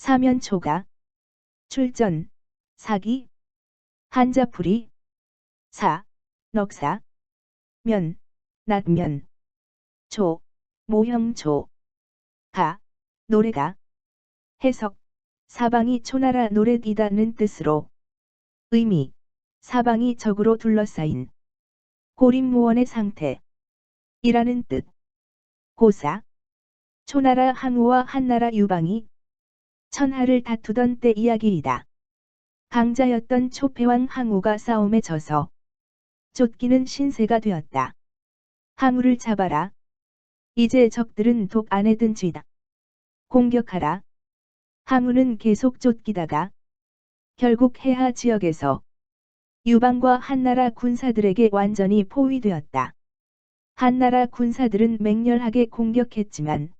사면 초가 출전, 사기, 한자풀이, 사, 넉사, 면, 낮면, 초, 모형초, 가, 노래가, 해석, 사방이 초나라 노래이다는 뜻으로 의미, 사방이 적으로 둘러싸인 고립무원의 상태 이라는 뜻 고사 초나라 항우와 한나라 유방이 천하를 다투던 때 이야기이다. 강자였던 초패왕 항우가 싸움에 져서 쫓기는 신세가 되었다. 항우를 잡아라. 이제 적들은 독 안에 든 쥐다. 공격하라. 항우는 계속 쫓기다가 결국 해하 지역에서 유방과 한나라 군사들에게 완전히 포위되었다. 한나라 군사들은 맹렬하게 공격했지만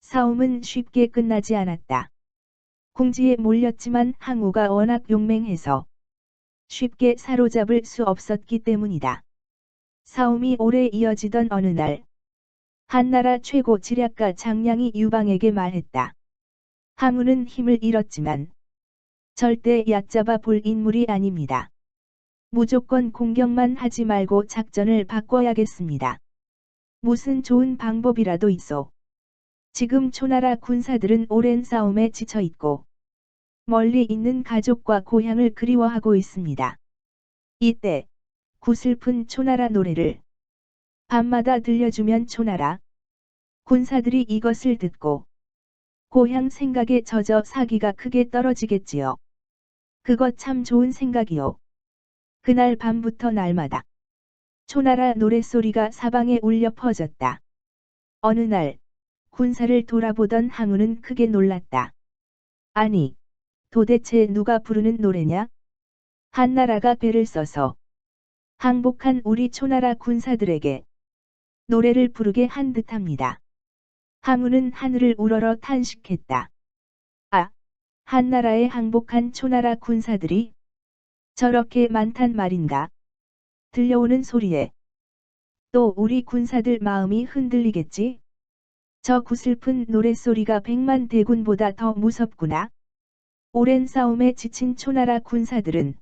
싸움은 쉽게 끝나지 않았다. 궁지에 몰렸지만 항우가 워낙 용맹해서 쉽게 사로잡을 수 없었기 때문이다. 싸움이 오래 이어지던 어느 날 한나라 최고 지략가 장량이 유방에게 말했다. 항우는 힘을 잃었지만 절대 얕잡아 볼 인물이 아닙니다. 무조건 공격만 하지 말고 작전을 바꿔야겠습니다. 무슨 좋은 방법이라도 있어. 지금 초나라 군사들은 오랜 싸움에 지쳐 있고 멀리 있는 가족과 고향을 그리워하고 있습니다. 이때 구슬픈 초나라 노래를 밤마다 들려주면 초나라 군사들이 이것을 듣고 고향 생각에 젖어 사기가 크게 떨어지겠지요. 그것 참 좋은 생각이요. 그날 밤부터 날마다 초나라 노랫소리가 사방에 울려 퍼졌다. 어느 날 군사를 돌아보던 항우는 크게 놀랐다. 아니, 도대체 누가 부르는 노래냐? 한나라가 배를 써서 항복한 우리 초나라 군사들에게 노래를 부르게 한 듯합니다. 항우는 하늘을 우러러 탄식했다. 아, 한나라에 항복한 초나라 군사들이 저렇게 많단 말인가? 들려오는 소리에 또 우리 군사들 마음이 흔들리겠지? 저 구슬픈 노랫소리가 백만 대군보다 더 무섭구나. 오랜 싸움에 지친 초나라 군사들은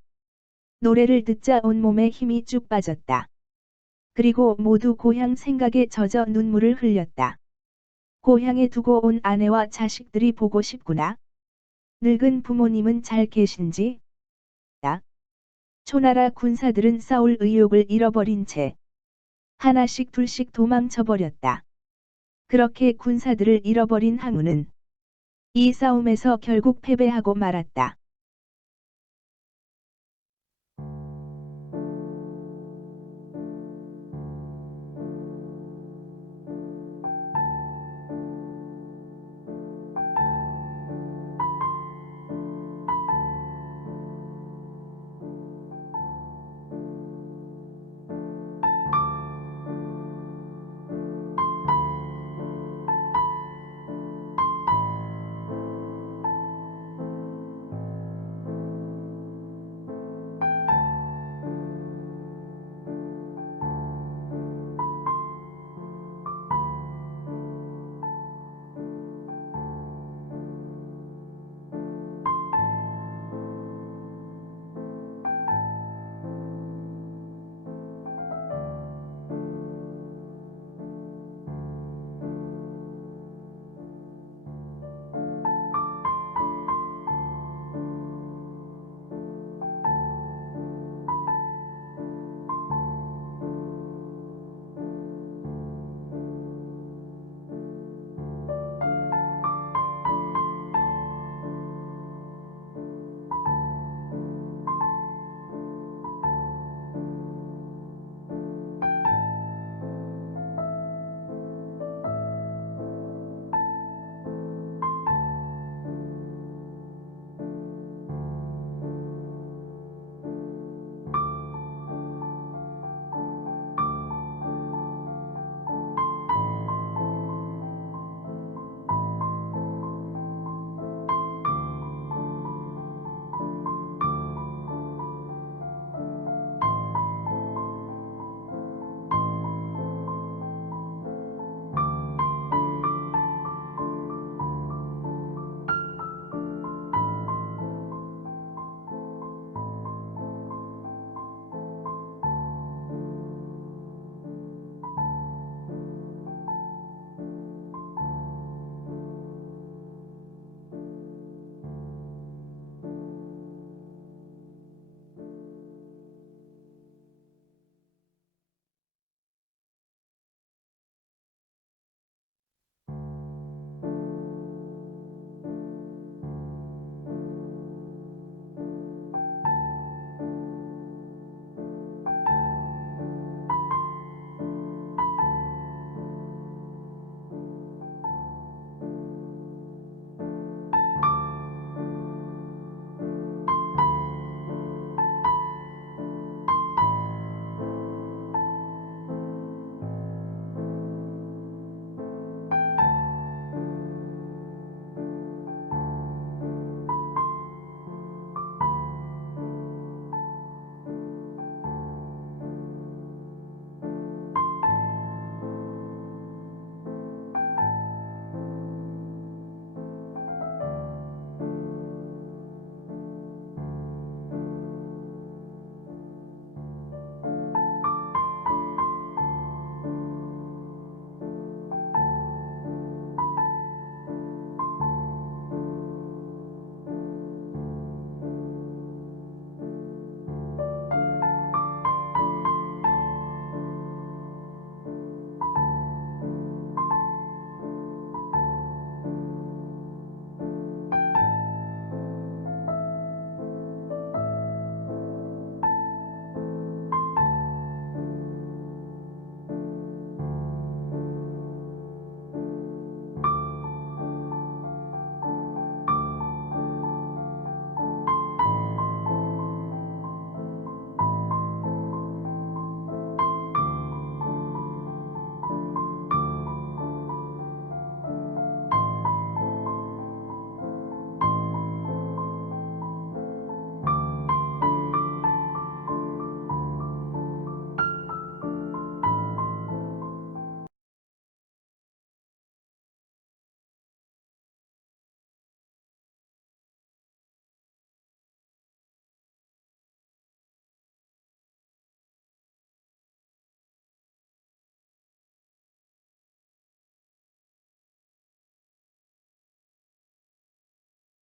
노래를 듣자 온몸에 힘이 쭉 빠졌다. 그리고 모두 고향 생각에 젖어 눈물을 흘렸다. 고향에 두고 온 아내와 자식들이 보고 싶구나. 늙은 부모님은 잘 계신지? 야. 초나라 군사들은 싸울 의욕을 잃어버린 채 하나씩 둘씩 도망쳐버렸다. 그렇게 군사들을 잃어버린 항우는 이 싸움에서 결국 패배하고 말았다.